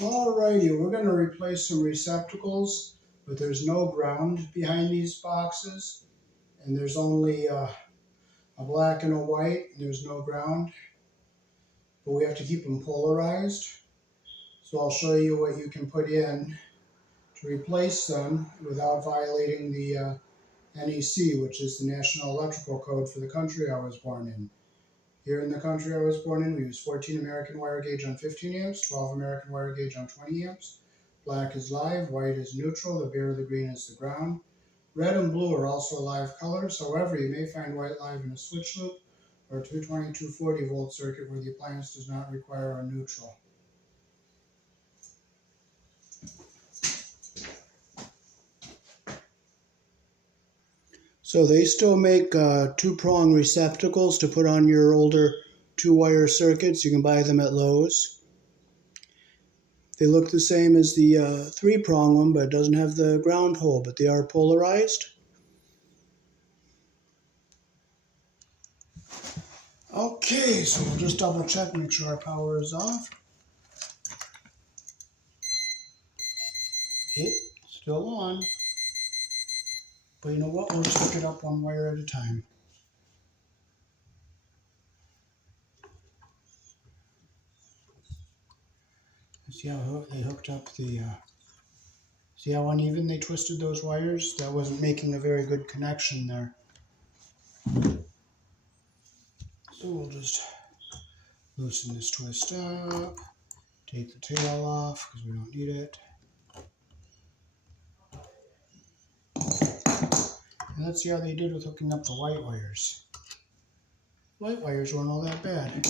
Alrighty, we're going to replace some receptacles, but there's no ground behind these boxes, and there's only a black and a white, and there's no ground, but we have to keep them polarized. So I'll show you what you can put in to replace them without violating the NEC, which is the National Electrical Code for the country I was born in. Here in the country I was born in, we use 14 American wire gauge on 15 amps, 12 American wire gauge on 20 amps. Black is live, white is neutral, the bare, the green is the ground. Red and blue are also live colors. However, you may find white live in a switch loop or a 220, 240 volt circuit where the appliance does not require a neutral. So they still make two-prong receptacles to put on your older two-wire circuits. You can buy them at Lowe's. They look the same as the three-prong one, but it doesn't have the ground hole, but they are polarized. Okay, so we'll just double check, make sure our power is off. It's still on. But you know what, we'll just hook it up one wire at a time. See how they hooked up the, see how uneven they twisted those wires? That wasn't making a very good connection there. So we'll just loosen this twist up, take the tail off because we don't need it. And let's see how they did with hooking up the white wires. White wires weren't all that bad.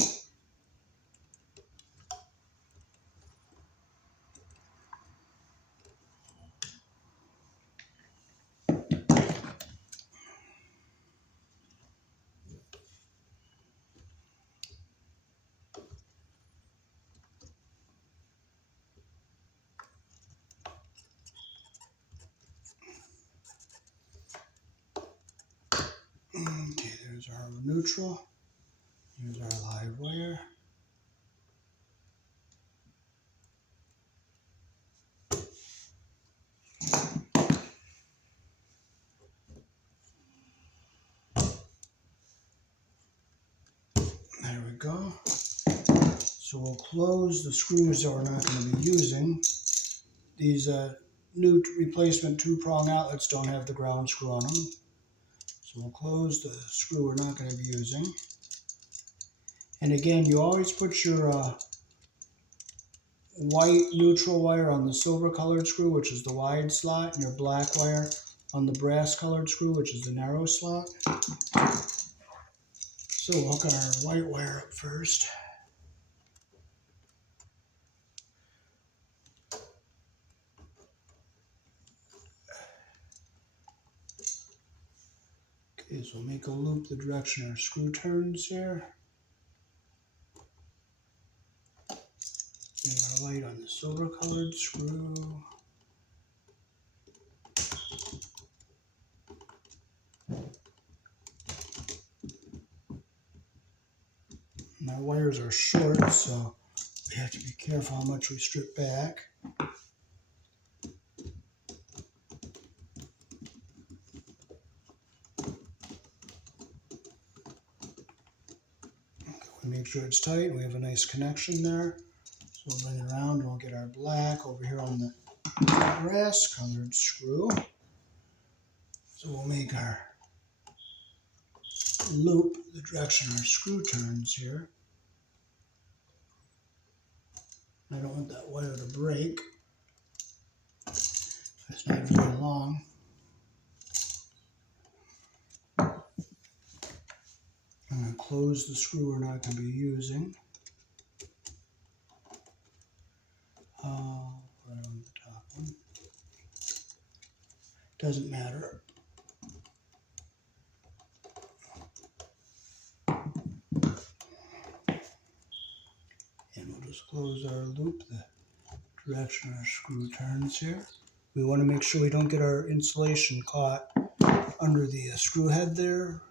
Okay, there's our neutral. Here's our live wire. There we go. So we'll close the screws that we're not going to be using. These new replacement two-prong outlets don't have the ground screw on them. So we'll close the screw we're not going to be using. And again, you always put your white neutral wire on the silver colored screw, which is the wide slot, and your black wire on the brass colored screw, which is the narrow slot. So we'll hook our white wire up first. Okay, so we'll make a loop the direction our screw turns here. Get our light on the silver colored screw. And our wires are short, so we have to be careful how much we strip back. We make sure it's tight. We have a nice connection there. So we'll bring it around and we'll get our black over here on the brass colored screw. So we'll make our loop the direction our screw turns here. I don't want that wire to break. It's not very long. I'm going to close the screw we're not going to be using. Right on the top one. Doesn't matter. And we'll just close our loop the direction our screw turns here. We want to make sure we don't get our insulation caught under the screw head there.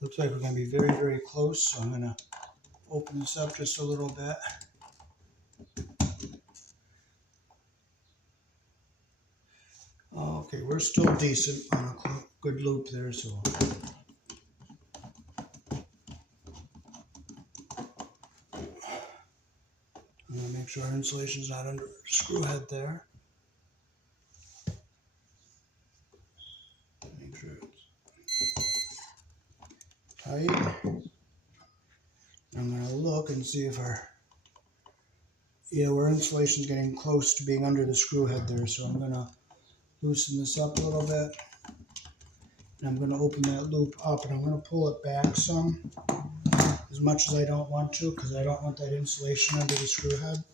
Looks like we're going to be very, very close, so I'm going to open this up just a little bit. Okay, we're still decent on a good loop there, so. I'm gonna make sure our insulation's not under the screw head there. Make sure it's tight. I'm gonna look and see if our insulation's getting close to being under the screw head there, so I'm gonna loosen this up a little bit. And I'm gonna open that loop up and I'm gonna pull it back some, as much as I don't want to, because I don't want that insulation under the screw head.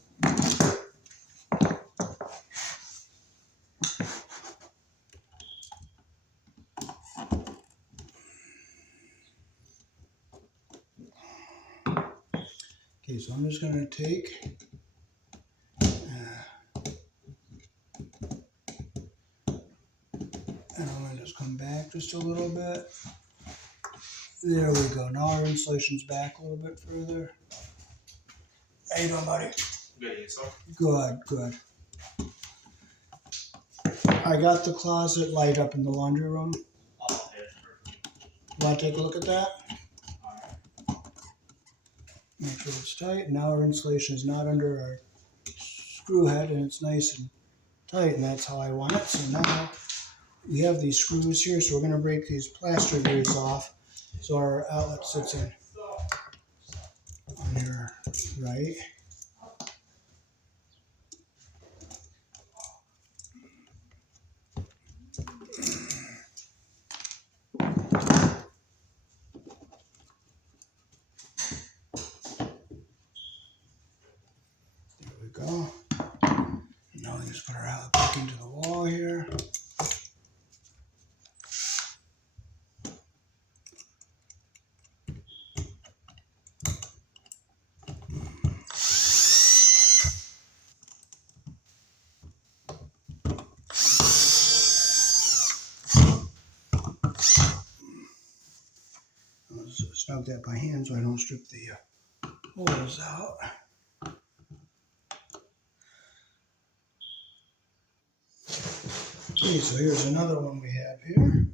Okay, so I'm just gonna take and I'm gonna just come back just a little bit. There we go. Now our insulation's back a little bit further. How you doing, buddy? Good, yourself? Good, good. I got the closet light up in the laundry room. Oh, okay, perfect. You want to take a look at that? All right. Make sure it's tight. Now our insulation is not under our screw head and it's nice and tight, and that's how I want it. So now we have these screws here, so we're going to break these plaster greaves off so our outlet sits in on your right. There we go. Now we just put our outlet back into the wall here. I'll just snug that by hand so I don't strip the holes out. Okay, so here's another one we have here.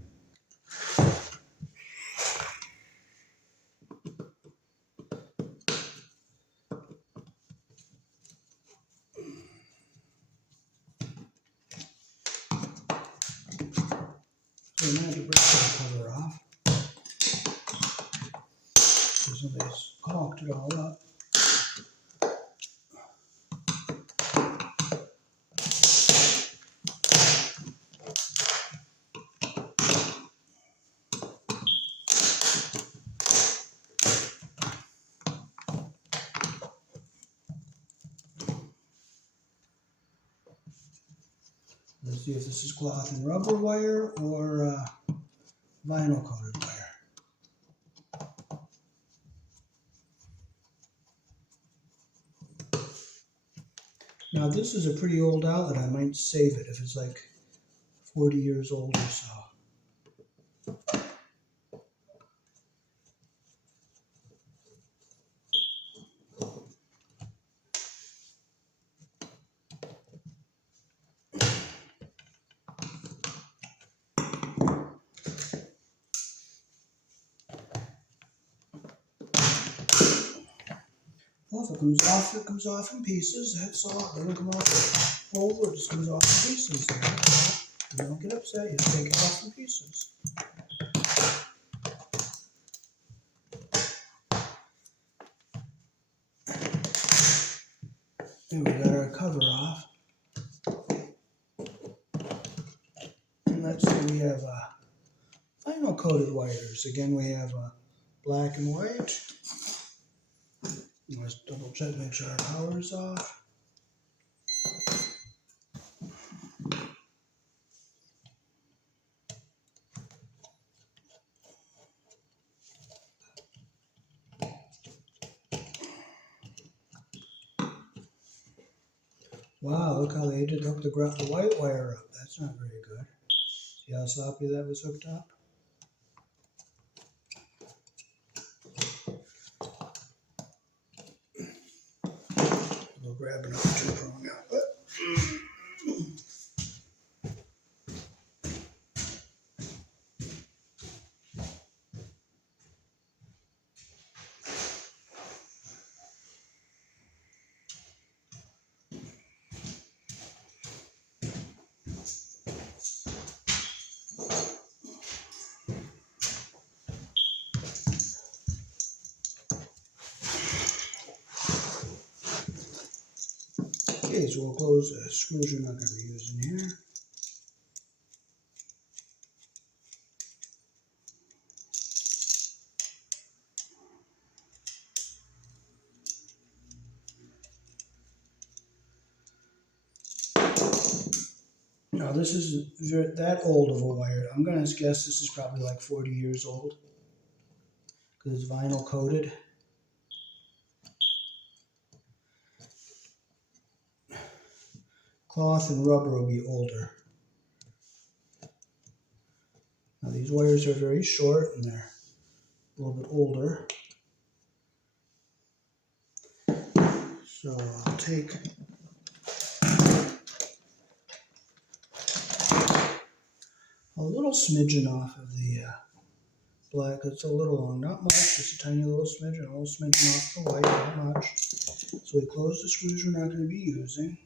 So I'm going to have to break that cover off. So somebody's caulked it all up. Let's see if this is cloth and rubber wire or vinyl coated wire. Now this is a pretty old outlet. I might save it if it's like 40 years old or so. Well, if it comes off in pieces. That's all. It doesn't come off whole, it just comes off in pieces. You don't get upset, you just take it off in pieces. And we got our cover off. And let's see, we have vinyl coated wires. Again, we have black and white. Let's double check, make sure our power is off. Wow, look how they did hook the white wire up. That's not very good. See how sloppy that was hooked up? We'll grab another 2-prong outlet. Okay, so we'll close the screws we're not going to be using here. Now this is that old of a wire. I'm going to guess this is probably like 40 years old because it's vinyl coated. Cloth and rubber will be older. Now these wires are very short and they're a little bit older. So I'll take a little smidgen off of the black. It's a little long, not much, just a tiny little smidgen, off the white, not much. So we close the screws we're not going to be using.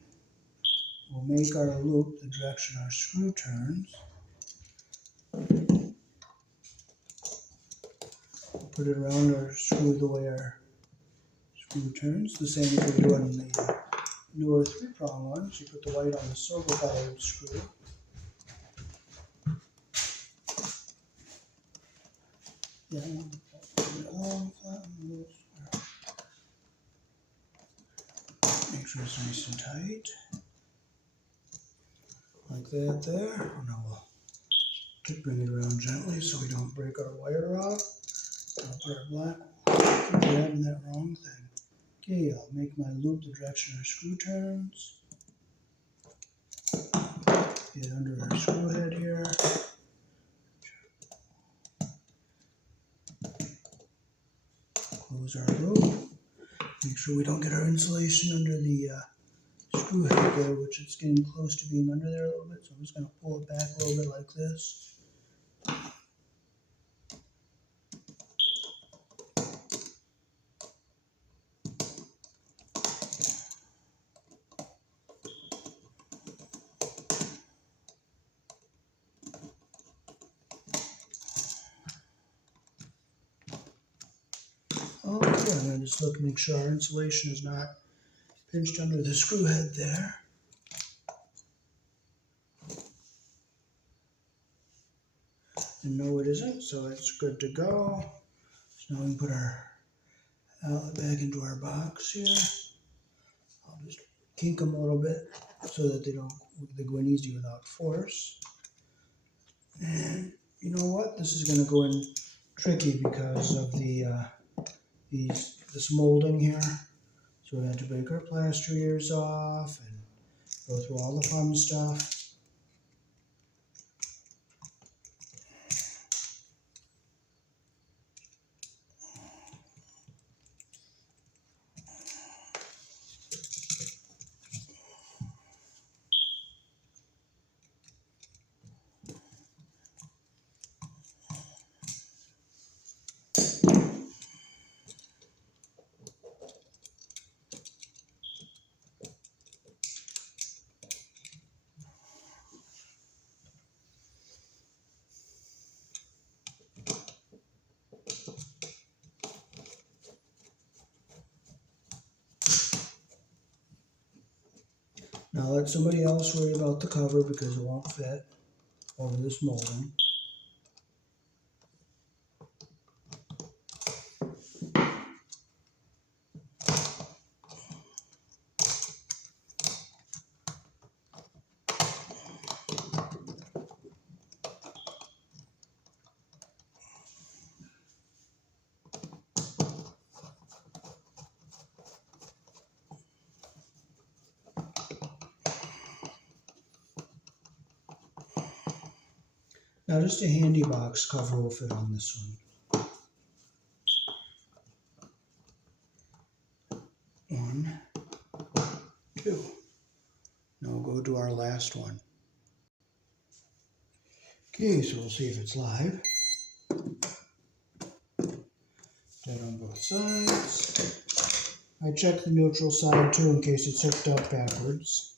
We'll make our loop the direction our screw turns. Put it around our screw the way our screw turns. The same as we do on the newer 3-prong ones. You put the white on the silver colored screw. Yeah, long, flat, and little square. Make sure it's nice and tight. Like that there. Now we'll bring it around gently so we don't break our wire off. I'll put our black. Keep grabbing that wrong thing. Okay, I'll make my loop the direction our screw turns. Get under our screw head here. Close our loop. Make sure we don't get our insulation under the screw head there, which it's getting close to being under there a little bit. So I'm just going to pull it back a little bit like this. Okay, I'm going to just look and make sure our insulation is not pinched under the screw head there. And no, it isn't, so that's good to go. So now we can put our outlet back into our box here. I'll just kink them a little bit so that they go in easy without force. And you know what? This is going to go in tricky because of this molding here. So we have to break our plaster ears off and go through all the fun stuff. Now let somebody else worry about the cover because it won't fit over this molding. Now just a handy box cover will fit on this one. 1, 2. Now we'll go to our last one. Okay, so we'll see if it's live. Dead on both sides. I check the neutral side too in case it's hooked up backwards.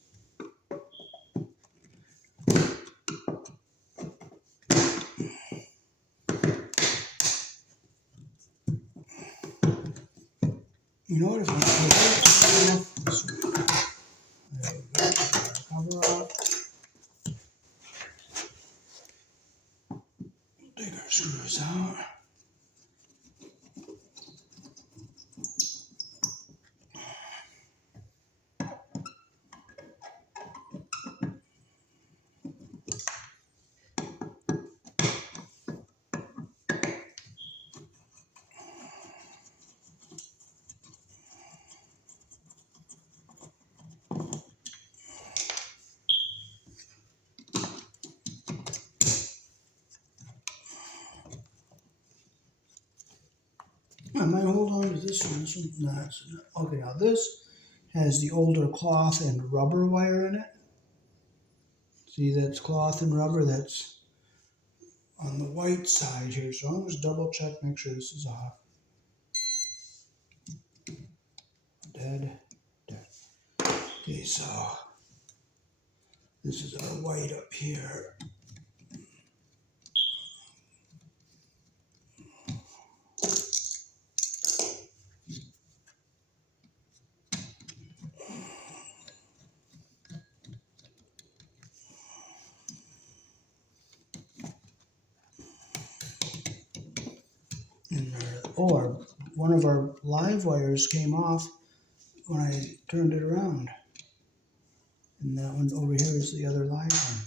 You know what, if I this way. There I might hold on to this one. This one's not. Okay, now this has the older cloth and rubber wire in it. See, that's cloth and rubber. That's on the white side here. So I'll just double check, make sure this is off. Dead. Dead. Okay, so this is our white up here. And one of our live wires came off when I turned it around. And that one over here is the other live one.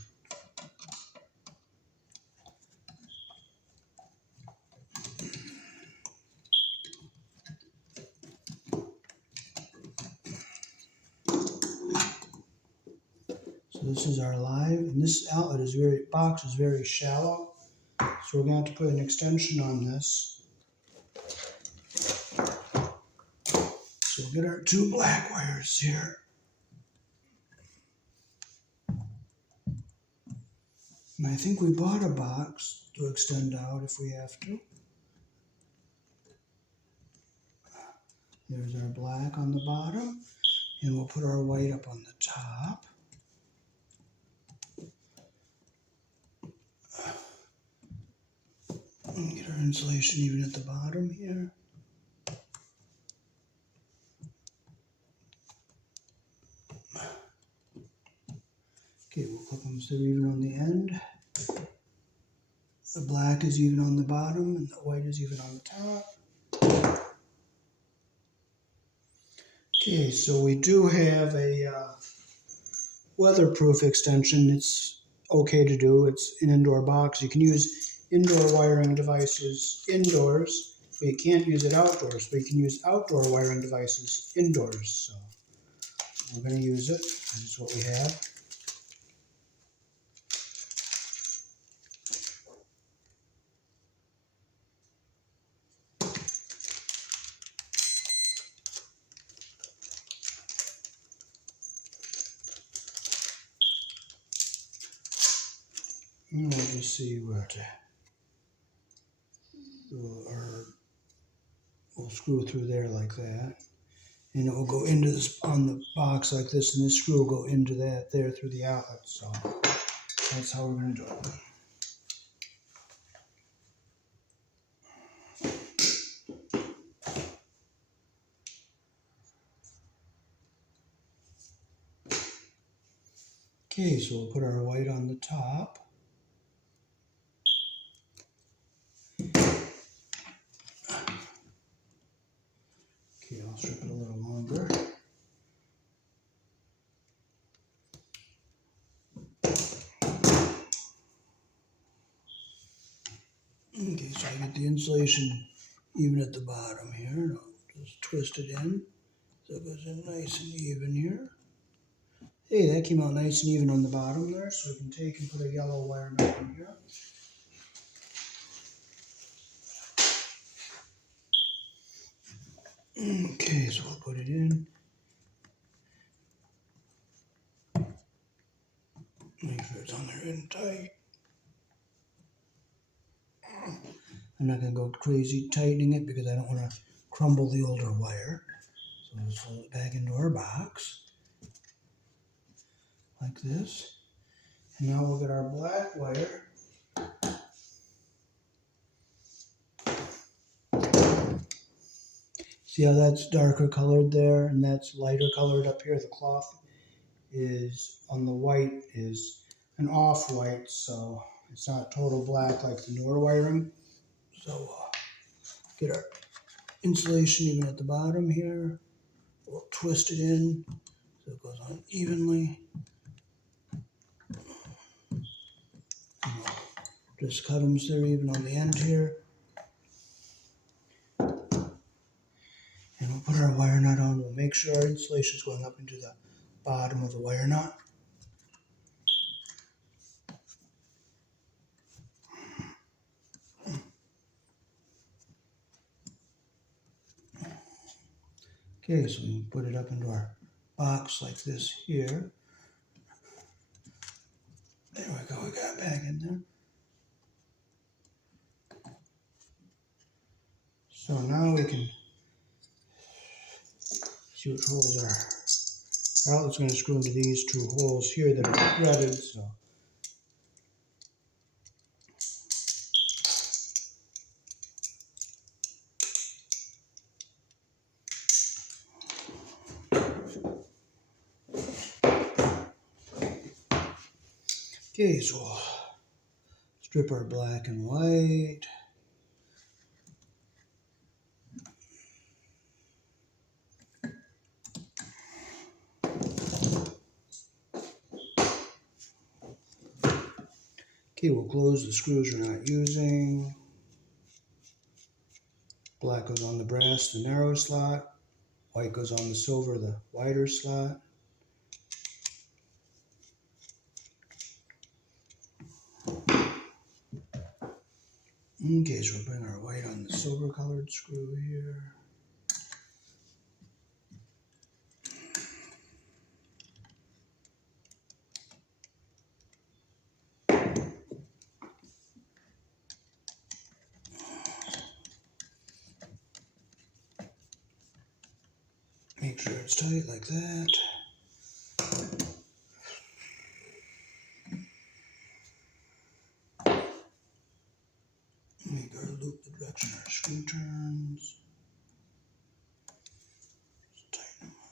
So this is our live, and this outlet is box is very shallow. So we're going to have to put an extension on this. So we'll get our two black wires here. And I think we bought a box to extend out if we have to. There's our black on the bottom, and we'll put our white up on the top. And get our insulation even at the bottom here. Okay, we'll clip them so they're even on the end. The black is even on the bottom, and the white is even on the top. Okay, so we do have a weatherproof extension. It's okay to do. It's an indoor box. You can use indoor wiring devices indoors, but you can't use it outdoors. But you can use outdoor wiring devices indoors. So we're going to use it. This is what we have. And we'll just see what we'll screw through there like that. And it will go into this on the box like this, and this screw will go into that there through the outlet. So that's how we're going to do it. Okay, so we'll put our white on the top. Okay, I'll strip it a little longer. Okay, so I get the insulation even at the bottom here, and I'll just twist it in so it goes in nice and even here. Hey, that came out nice and even on the bottom there, so we can take and put a yellow wire nut in here. Okay, so we'll put it in. Make sure it's on there in tight. I'm not going to go crazy tightening it because I don't want to crumble the older wire. So we'll just fold it back into our box like this. And now we'll get our black wire. See how that's darker colored there and that's lighter colored up here? The cloth is on the white is an off-white, so it's not total black like the newer wiring. So get our insulation even at the bottom here. We'll twist it in so it goes on evenly. Just cut them so they're even on the end here. And we'll put our wire nut on. We'll make sure our insulation is going up into the bottom of the wire nut. Okay, so we can put it up into our box like this here. There we go, we got it back in there. So now we can see what holes are. Our outlet's going to screw into these two holes here that are threaded. So okay, so we'll strip our black and white. Okay, we'll close the screws we're not using. Black goes on the brass, the narrow slot. White goes on the silver, the wider slot. Okay, so we'll bring our white on the silver colored screw here. Make sure it's tight like that. Make our loop the direction our screw turns. Just tighten them up.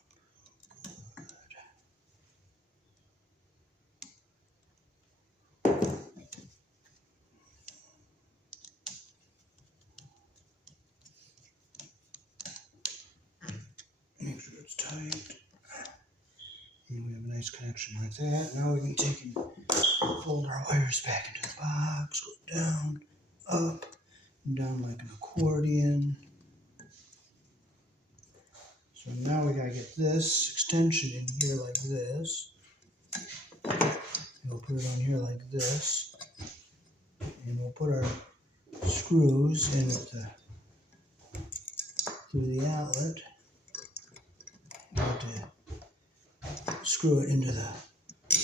Make sure it's tight. And we have a nice connection like that. Now we can take and fold our wires back into the box. Go down, up, and down like an accordion. So now we gotta get this extension in here like this. We'll put it on here like this. And we'll put our screws in through the outlet. We'll have to screw it into the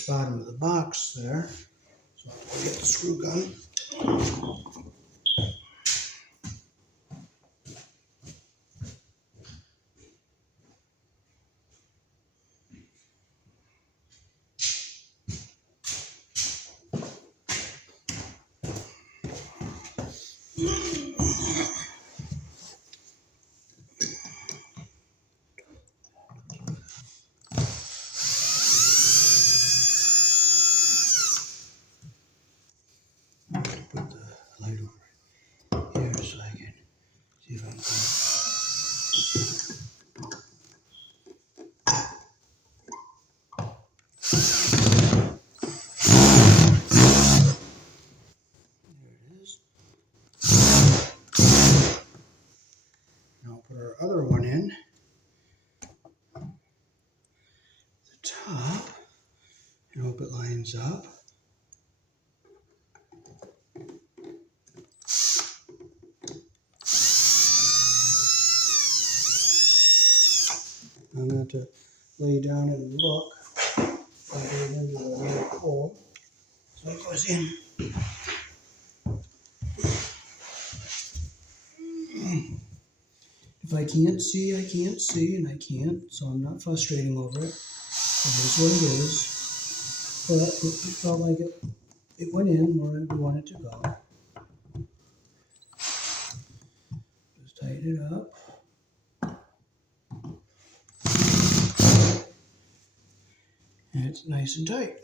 bottom of the box there. So we'll get the screw gun. Put the light over here so I can see if I can There it is. Now I'll put our other one in. The top. And hope it lines up. I'm going to lay down and look. I'll get it into the right hole. So it goes in. If I can't see, I can't see, and I can't, so I'm not frustrating over it. It is what it is. But it felt like it went in where we want it to go. Just tighten it up. And it's nice and tight.